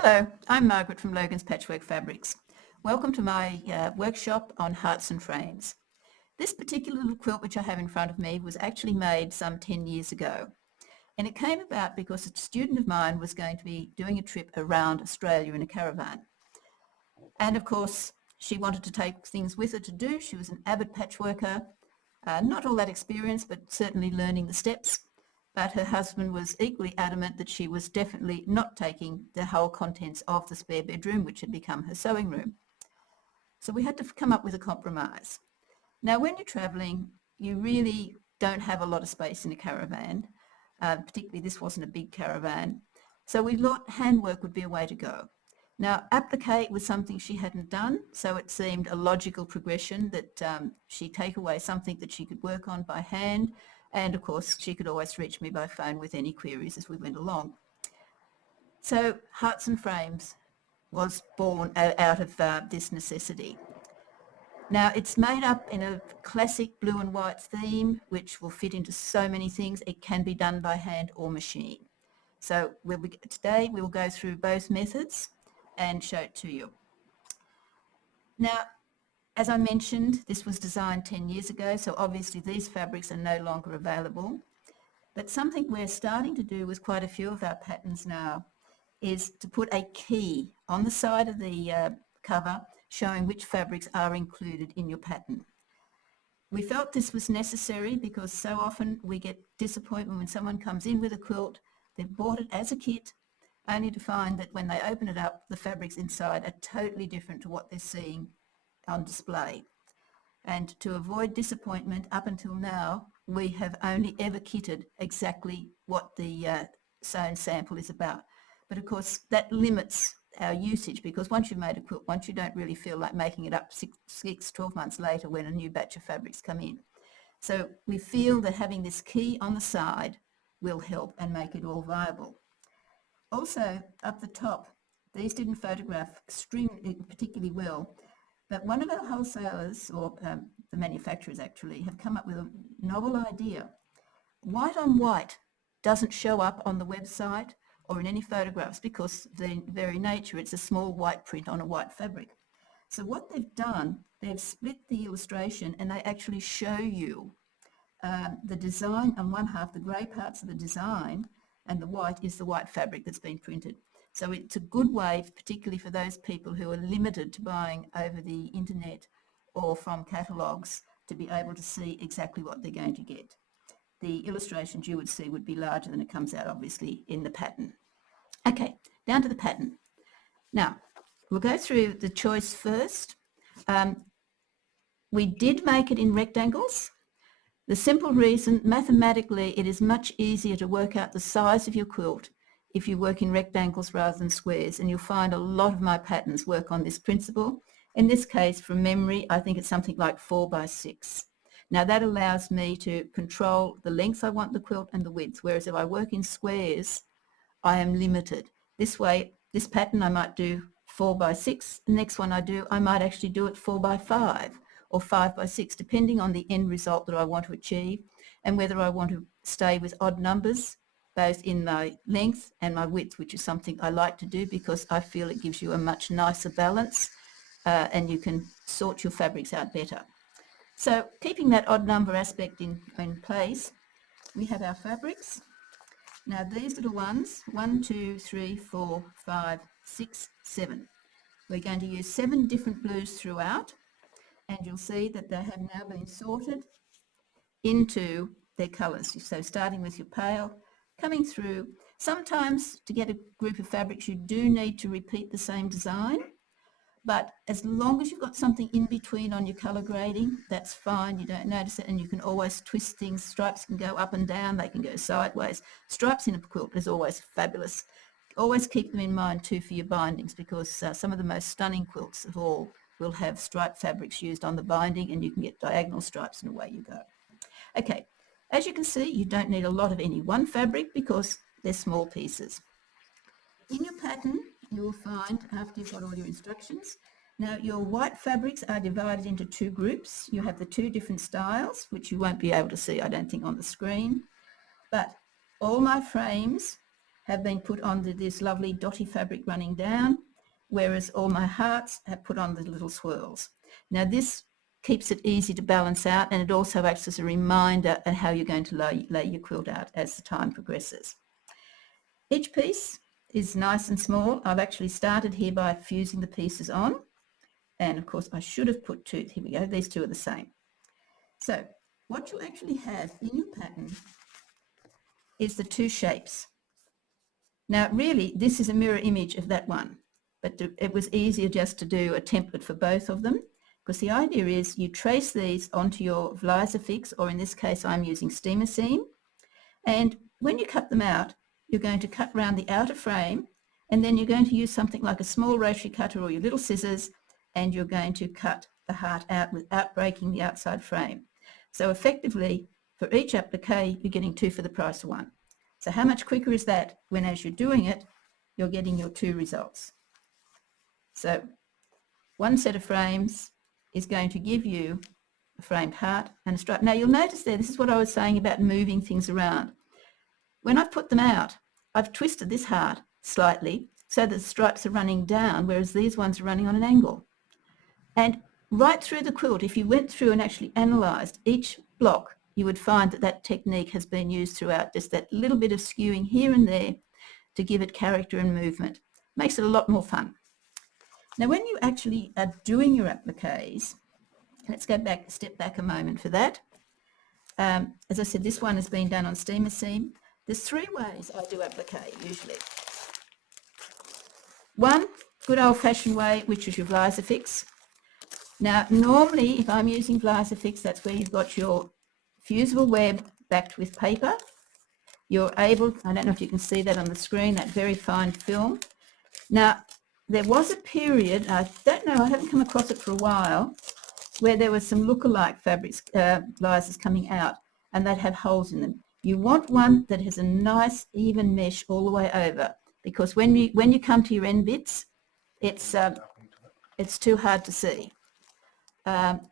Hello, I'm Margaret from Logans Patchwork Fabrics. Welcome to my workshop on hearts and frames. This particular little quilt which I have in front of me was actually made some 10 years ago. And it came about because a student of mine was going to be doing a trip around Australia in a caravan. And of course, she wanted to take things with her to do. She was an avid patchworker, not all that experienced, but certainly learning the steps. But her husband was equally adamant that she was definitely not taking the whole contents of the spare bedroom, which had become her sewing room. So we had to come up with a compromise. Now, when you're travelling, you really don't have a lot of space in a caravan. Particularly, this wasn't a big caravan. So we thought handwork would be a way to go. Now, applique was something she hadn't done, so it seemed a logical progression that she take away something that she could work on by hand. And of course, she could always reach me by phone with any queries as we went along. So Hearts and Frames was born out of this necessity. Now, it's made up in a classic blue and white theme, which will fit into so many things. It can be done by hand or machine. So today we will go through both methods and show it to you. Now, as I mentioned, this was designed 10 years ago, so obviously these fabrics are no longer available. But something we're starting to do with quite a few of our patterns now is to put a key on the side of the cover showing which fabrics are included in your pattern. We felt this was necessary because so often we get disappointment when someone comes in with a quilt, they've bought it as a kit, only to find that when they open it up, the fabrics inside are totally different to what they're seeing on display. And to avoid disappointment, up until now, we have only ever kitted exactly what the sewn sample is about. But of course, that limits our usage because once you've made a quilt, once you don't really feel like making it up 12 months later when a new batch of fabrics come in. So we feel that having this key on the side will help and make it all viable. Also, up the top, these didn't photograph particularly well, but one of our wholesalers, or the manufacturers actually, have come up with a novel idea. White on white doesn't show up on the website or in any photographs because of their very nature, it's a small white print on a white fabric. So what they've done, they've split the illustration and they actually show you the design on one half, the grey parts of the design, and the white is the white fabric that's been printed. So it's a good way, particularly for those people who are limited to buying over the internet or from catalogues, to be able to see exactly what they're going to get. The illustrations you would see would be larger than it comes out, obviously, in the pattern. Okay, down to the pattern. Now, we'll go through the choice first. We did make it in rectangles. The simple reason, mathematically, it is much easier to work out the size of your quilt if you work in rectangles rather than squares, and you'll find a lot of my patterns work on this principle. In this case, from memory, I think it's something like 4 by 6. Now that allows me to control the length I want the quilt and the width, whereas if I work in squares, I am limited. This way, this pattern I might do 4 by 6. The next one I do, I might actually do it 4 by 5 or 5 by 6, depending on the end result that I want to achieve and whether I want to stay with odd numbers, both in my length and my width, which is something I like to do because I feel it gives you a much nicer balance and you can sort your fabrics out better. So keeping that odd number aspect in place, we have our fabrics. Now these little ones, 1, 2, 3, 4, 5, 6, 7. We're going to use 7 different blues throughout, and you'll see that they have now been sorted into their colours. So starting with your pale, coming through. Sometimes to get a group of fabrics you do need to repeat the same design, but as long as you've got something in between on your colour grading, that's fine, you don't notice it, and you can always twist things. Stripes can go up and down, they can go sideways. Stripes in a quilt is always fabulous. Always keep them in mind too for your bindings because some of the most stunning quilts of all will have striped fabrics used on the binding, and you can get diagonal stripes and away you go. Okay, as you can see, you don't need a lot of any one fabric because they're small pieces. In your pattern, you will find, after you've got all your instructions, now your white fabrics are divided into 2 groups. You have the 2 different styles, which you won't be able to see, I don't think, on the screen. But all my frames have been put on this lovely dotty fabric running down, whereas all my hearts have put on the little swirls. Now this keeps it easy to balance out, and it also acts as a reminder of how you're going to lay your quilt out as the time progresses. Each piece is nice and small. I've actually started here by fusing the pieces on, and of course I should have put two. Here we go, these two are the same. So what you actually have in your pattern is the two shapes. Now really this is a mirror image of that one, but it was easier just to do a template for both of them, because the idea is you trace these onto your Vlisafix, or in this case I'm using steamer seam, and when you cut them out, you're going to cut around the outer frame, and then you're going to use something like a small rotary cutter or your little scissors, and you're going to cut the heart out without breaking the outside frame. So effectively, for each applique, you're getting two for the price of one. So how much quicker is that when, as you're doing it, you're getting your two results? So one set of frames is going to give you a framed heart and a stripe. Now you'll notice there, this is what I was saying about moving things around. When I've put them out, I've twisted this heart slightly so that the stripes are running down, whereas these ones are running on an angle. And right through the quilt, if you went through and actually analysed each block, you would find that that technique has been used throughout, just that little bit of skewing here and there to give it character and movement. Makes it a lot more fun. Now when you actually are doing your appliques, let's go back, step back a moment for that. As I said, this one has been done on steamer seam. There's three ways I do applique usually. One, good old-fashioned way, which is your Vlisafix. Now normally if I'm using Vlisafix, that's where you've got your fusible web backed with paper. You're able, I don't know if you can see that on the screen, that very fine film. Now there was a period, I don't know, I haven't come across it for a while, where there was some look-alike fabrics, Vlisas coming out, and they'd have holes in them. You want one that has a nice even mesh all the way over, because when you come to your end bits, it's too hard to see.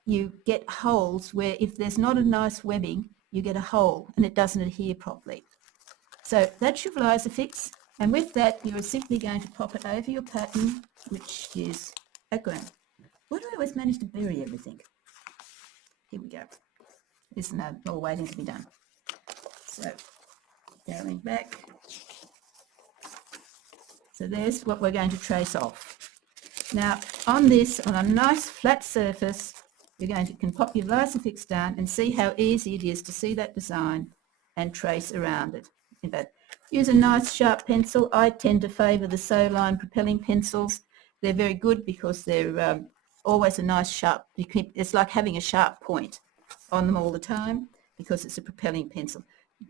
You get holes where if there's not a nice webbing, you get a hole and it doesn't adhere properly. So that's your Vlisafix, and with that you're simply going to pop it over your pattern, which is a ground. Why do I always manage to bury everything? Here we go. There's more waiting to be done. So going back. So there's what we're going to trace off. Now on this, on a nice flat surface, you're going to can pop your Vlisafix down and see how easy it is to see that design and trace around it. In fact, use a nice sharp pencil. I tend to favour the Soline propelling pencils. They're very good because they're always a nice sharp, it's like having a sharp point on them all the time because it's a propelling pencil.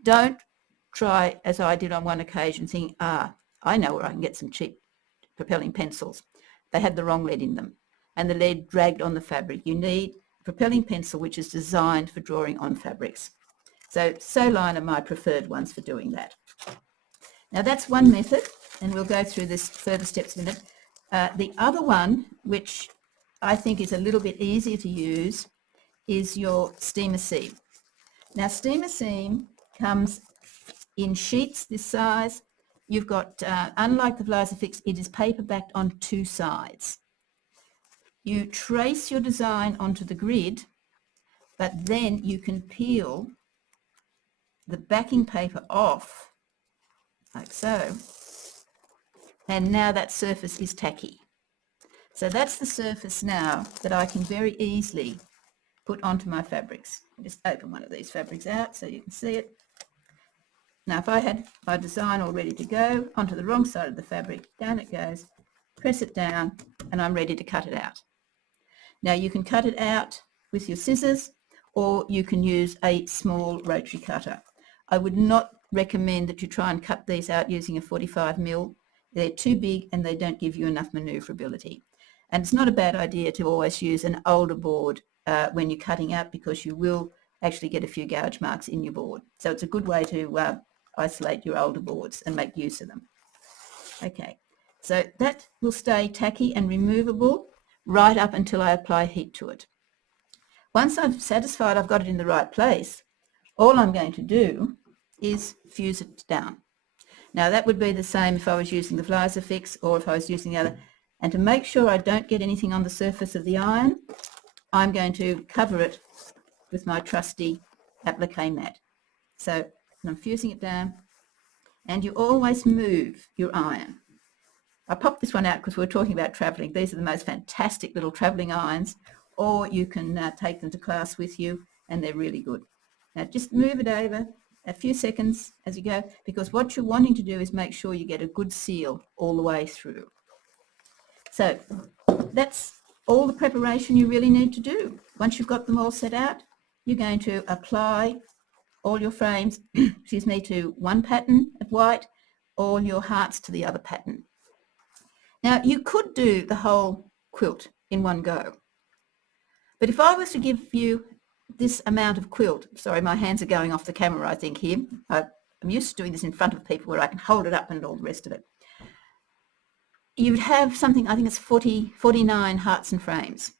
Don't try, as I did on one occasion, thinking, I know where I can get some cheap propelling pencils. They had the wrong lead in them and the lead dragged on the fabric. You need a propelling pencil which is designed for drawing on fabrics. So Soline are my preferred ones for doing that. Now that's one method, and we'll go through this further steps in a minute. The other one, which I think is a little bit easier to use, is your steamer seam. Now steamer seam comes in sheets this size. You've got, unlike the Vlisafix, it is paper backed on two sides. You trace your design onto the grid, but then you can peel the backing paper off, like so, and now that surface is tacky. So that's the surface now that I can very easily put onto my fabrics. I'll just open one of these fabrics out so you can see it. Now if I had my design all ready to go onto the wrong side of the fabric, down it goes, press it down, and I'm ready to cut it out. Now you can cut it out with your scissors, or you can use a small rotary cutter. I would not recommend that you try and cut these out using a 45mm. They're too big and they don't give you enough manoeuvrability. And it's not a bad idea to always use an older board when you're cutting out, because you will actually get a few gouge marks in your board. So it's a good way to isolate your older boards and make use of them. Okay, so that will stay tacky and removable right up until I apply heat to it. Once I'm satisfied I've got it in the right place, all I'm going to do is fuse it down. Now that would be the same if I was using the Flies Fix or if I was using the other. And to make sure I don't get anything on the surface of the iron, I'm going to cover it with my trusty applique mat. So I'm fusing it down, and you always move your iron. I popped this one out because we were talking about travelling. These are the most fantastic little travelling irons, or you can take them to class with you, and they're really good. Now just move it over a few seconds as you go, because what you're wanting to do is make sure you get a good seal all the way through. So that's all the preparation you really need to do. Once you've got them all set out, you're going to apply all your frames excuse me, to one pattern of white, all your hearts to the other pattern. Now you could do the whole quilt in one go, but if I was to give you this amount of quilt, sorry, my hands are going off the camera I think here, I'm used to doing this in front of people where I can hold it up and all the rest of it. You would have something, I think it's 49 hearts and frames.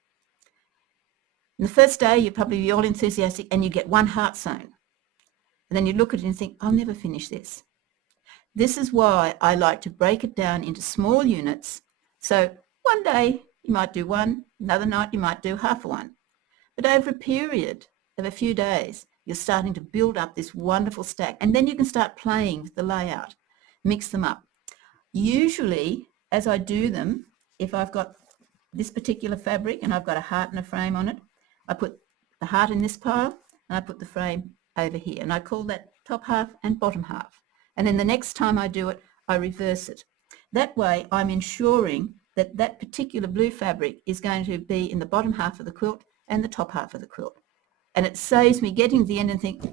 And the first day you'd probably be all enthusiastic and you get one heart sewn. And then you look at it and think, I'll never finish this. This is why I like to break it down into small units. So one day you might do one, another night you might do half one. But over a period of a few days, you're starting to build up this wonderful stack. And then you can start playing with the layout, mix them up. Usually, as I do them, if I've got this particular fabric and I've got a heart and a frame on it, I put the heart in this pile and I put the frame over here, and I call that top half and bottom half. And then the next time I do it, I reverse it. That way I'm ensuring that that particular blue fabric is going to be in the bottom half of the quilt and the top half of the quilt. And it saves me getting to the end and think,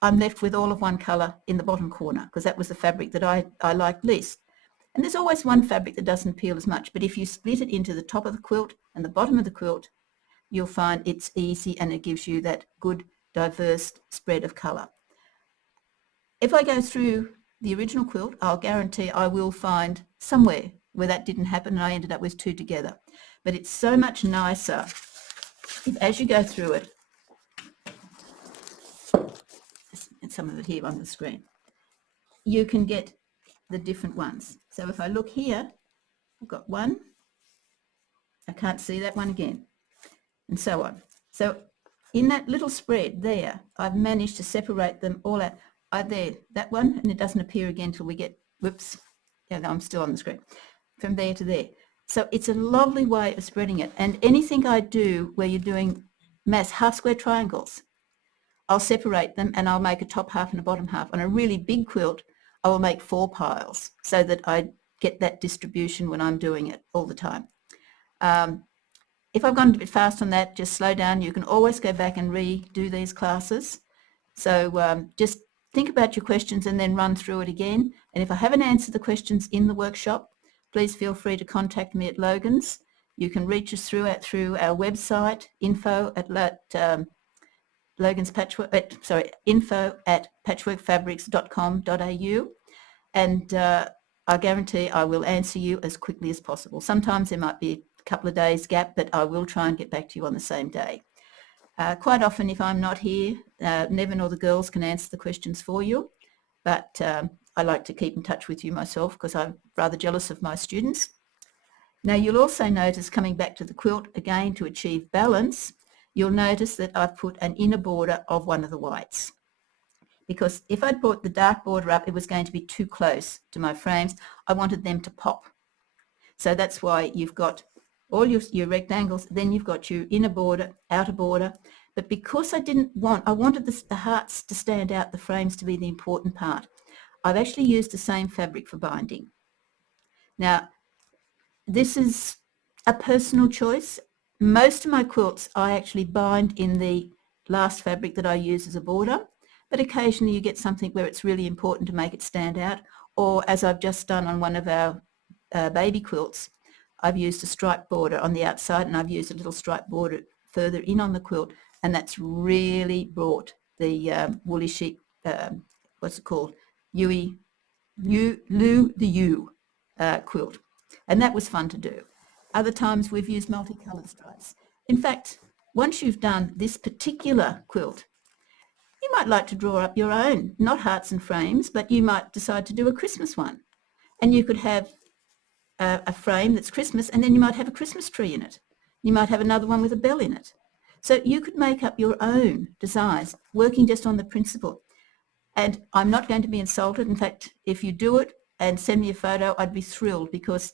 I'm left with all of one colour in the bottom corner, because that was the fabric that I liked least. And there's always one fabric that doesn't peel as much, but if you split it into the top of the quilt and the bottom of the quilt, you'll find it's easy and it gives you that good diverse spread of colour. If I go through the original quilt, I'll guarantee I will find somewhere where that didn't happen and I ended up with two together. But it's so much nicer if, as you go through it, and some of it here on the screen, you can get the different ones. So if I look here, I've got one, I can't see that one again, and so on. So in that little spread there, I've managed to separate them all out. There, that one, and it doesn't appear again until we get, whoops, yeah, no, I'm still on the screen, from there to there. So it's a lovely way of spreading it. And anything I do where you're doing mass half square triangles, I'll separate them and I'll make a top half and a bottom half. On a really big quilt, I will make 4 piles so that I get that distribution when I'm doing it all the time. If I've gone a bit fast on that, just slow down. You can always go back and redo these classes. So just think about your questions and then run through it again. And if I haven't answered the questions in the workshop, please feel free to contact me at Logans. You can reach us through our website, info@patchworkfabrics.com.au, and I guarantee I will answer you as quickly as possible. Sometimes there might be a couple of days gap, but I will try and get back to you on the same day. Quite often, if I'm not here, Nevin or the girls can answer the questions for you, but I like to keep in touch with you myself because I'm rather jealous of my students. Now you'll also notice, coming back to the quilt again to achieve balance, you'll notice that I've put an inner border of one of the whites, because if I'd brought the dark border up, it was going to be too close to my frames. I wanted them to pop. So that's why you've got all your rectangles, then you've got your inner border, outer border. But because I wanted the hearts to stand out, the frames to be the important part, I've actually used the same fabric for binding. Now, this is a personal choice. Most of my quilts I actually bind in the last fabric that I use as a border, but occasionally you get something where it's really important to make it stand out, or as I've just done on one of our baby quilts, I've used a striped border on the outside and I've used a little striped border further in on the quilt, and that's really brought the woolly sheep, what's it called, Lou the Ewe quilt, and that was fun to do. Other times we've used multicoloured stripes. In fact, once you've done this particular quilt, you might like to draw up your own, not hearts and frames, but you might decide to do a Christmas one. And you could have a frame that's Christmas, and then you might have a Christmas tree in it. You might have another one with a bell in it. So you could make up your own designs, working just on the principle. And I'm not going to be insulted. In fact, if you do it and send me a photo, I'd be thrilled, because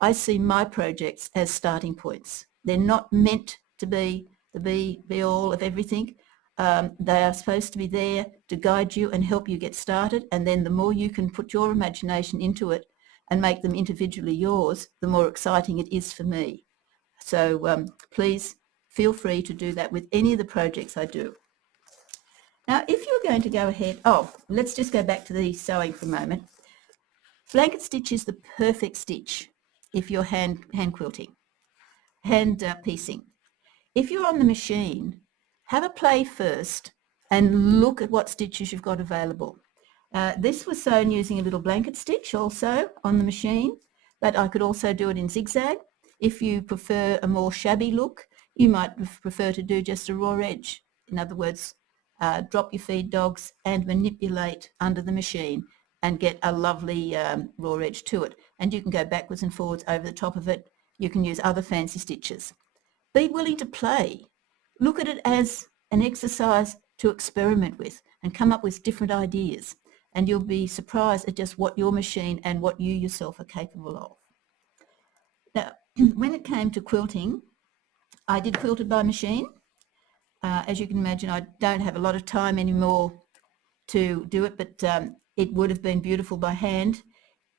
I see my projects as starting points. They're not meant to be the be all of everything. They are supposed to be there to guide you and help you get started. And then the more you can put your imagination into it and make them individually yours, the more exciting it is for me. So please feel free to do that with any of the projects I do. Now, if you're going to go ahead, let's just go back to the sewing for a moment. Blanket stitch is the perfect stitch if you're hand quilting, hand piecing. If you're on the machine, have a play first and look at what stitches you've got available. This was sewn using a little blanket stitch also on the machine, but I could also do it in zigzag. If you prefer a more shabby look, you might prefer to do just a raw edge. In other words, drop your feed dogs and manipulate under the machine and get a lovely raw edge to it. And you can go backwards and forwards over the top of it. You can use other fancy stitches. Be willing to play. Look at it as an exercise to experiment with and come up with different ideas. And you'll be surprised at just what your machine and what you yourself are capable of. Now, when it came to quilting, I did quilt it by machine. As you can imagine, I don't have a lot of time anymore to do it, but it would have been beautiful by hand.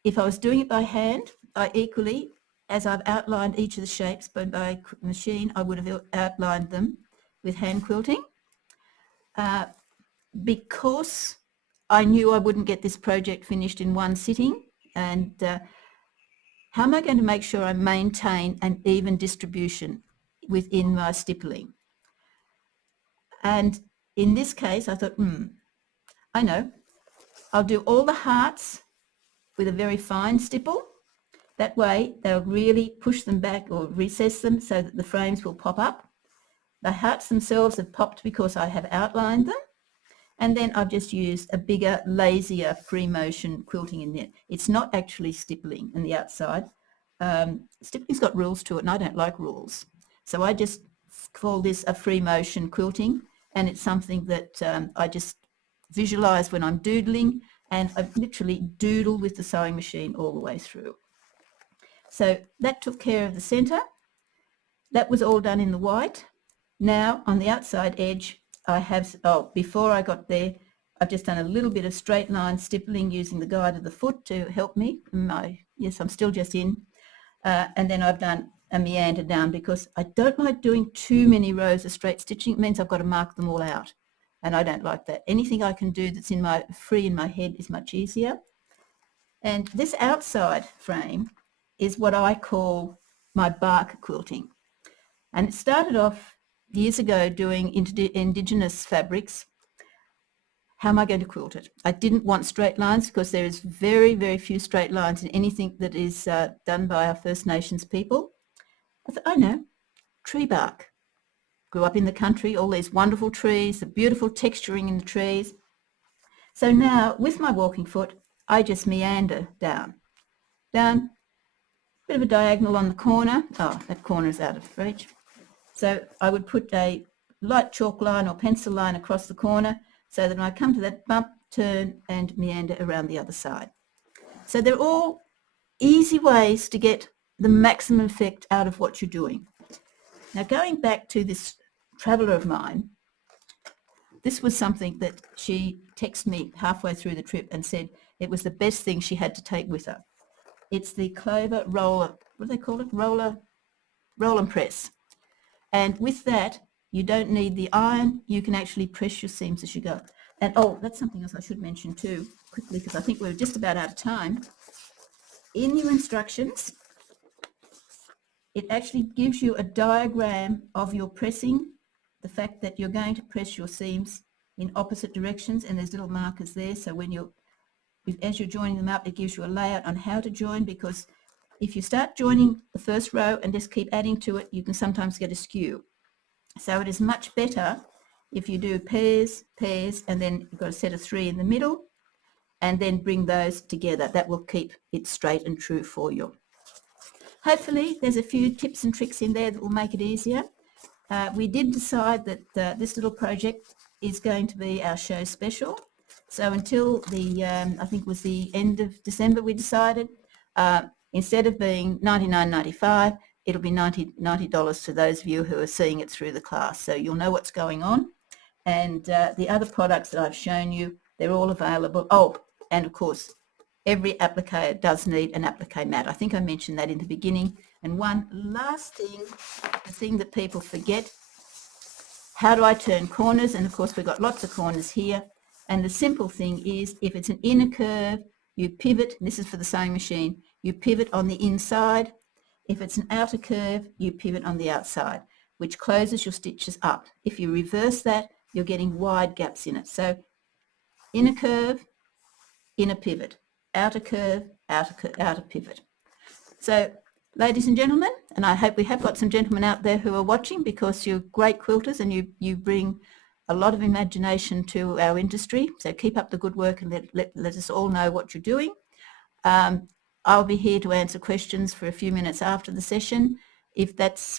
If I was doing it by hand, I equally, as I've outlined each of the shapes by machine, I would have outlined them with hand quilting. Because I knew I wouldn't get this project finished in one sitting, and how am I going to make sure I maintain an even distribution within my stippling? And in this case, I thought, I know, I'll do all the hearts with a very fine stipple. That way, they'll really push them back or recess them so that the frames will pop up. The hearts themselves have popped because I have outlined them. And then I've just used a bigger, lazier free motion quilting in there. It's not actually stippling in the outside. Stippling's got rules to it, and I don't like rules. So I just call this a free motion quilting, and it's something that I just visualize when I'm doodling, and I literally doodle with the sewing machine all the way through. So that took care of the center. That was all done in the white. Now on the outside edge, I have, before I got there, I've just done a little bit of straight line stippling using the guide of the foot to help me. Yes, I'm still just in. And then I've done a meander down because I don't like doing too many rows of straight stitching. It means I've got to mark them all out, and I don't like that. Anything I can do that's free in my head is much easier. And this outside frame is what I call my bark quilting. And it started off years ago doing indigenous fabrics. How am I going to quilt it? I didn't want straight lines because there is very, very few straight lines in anything that is done by our First Nations people. I thought, I know, tree bark. Grew up in the country, all these wonderful trees, the beautiful texturing in the trees. So now, with my walking foot, I just meander down, bit of a diagonal on the corner. Oh, that corner is out of reach. So I would put a light chalk line or pencil line across the corner so that when I come to that bump, turn and meander around the other side. So they're all easy ways to get the maximum effect out of what you're doing. Now going back to this traveller of mine, this was something that she texted me halfway through the trip and said it was the best thing she had to take with her. It's the Clover roller, what do they call it? Roll and press. And with that, you don't need the iron. You can actually press your seams as you go. And that's something else I should mention too, quickly, because I think we're just about out of time. In your instructions, it actually gives you a diagram of your pressing, the fact that you're going to press your seams in opposite directions, and there's little markers there. So when as you're joining them up, it gives you a layout on how to join, because if you start joining the first row and just keep adding to it, you can sometimes get a skew. So it is much better if you do pairs, and then you've got a set of 3 in the middle, and then bring those together. That will keep it straight and true for you. Hopefully there's a few tips and tricks in there that will make it easier. We did decide that this little project is going to be our show special. So until the, I think it was the end of December, we decided, instead of being $99.95, it'll be $90 to those of you who are seeing it through the class. So you'll know what's going on. And the other products that I've shown you, they're all available. Oh, and of course, every applicator does need an applique mat. I think I mentioned that in the beginning. And one last thing, the thing that people forget, how do I turn corners? And of course, we've got lots of corners here. And the simple thing is, if it's an inner curve, you pivot. This is for the sewing machine. You pivot on the inside. If it's an outer curve, you pivot on the outside, which closes your stitches up. If you reverse that, you're getting wide gaps in it. So inner curve, inner pivot, outer curve, outer pivot. So ladies and gentlemen, and I hope we have got some gentlemen out there who are watching, because you're great quilters and you bring a lot of imagination to our industry. So keep up the good work and let us all know what you're doing. I'll be here to answer questions for a few minutes after the session. If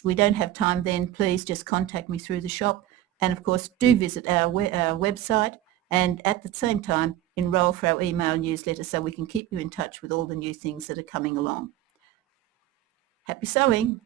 we don't have time then, please just contact me through the shop. And of course, do visit our website, and at the same time, enroll for our email newsletter so we can keep you in touch with all the new things that are coming along. Happy sewing!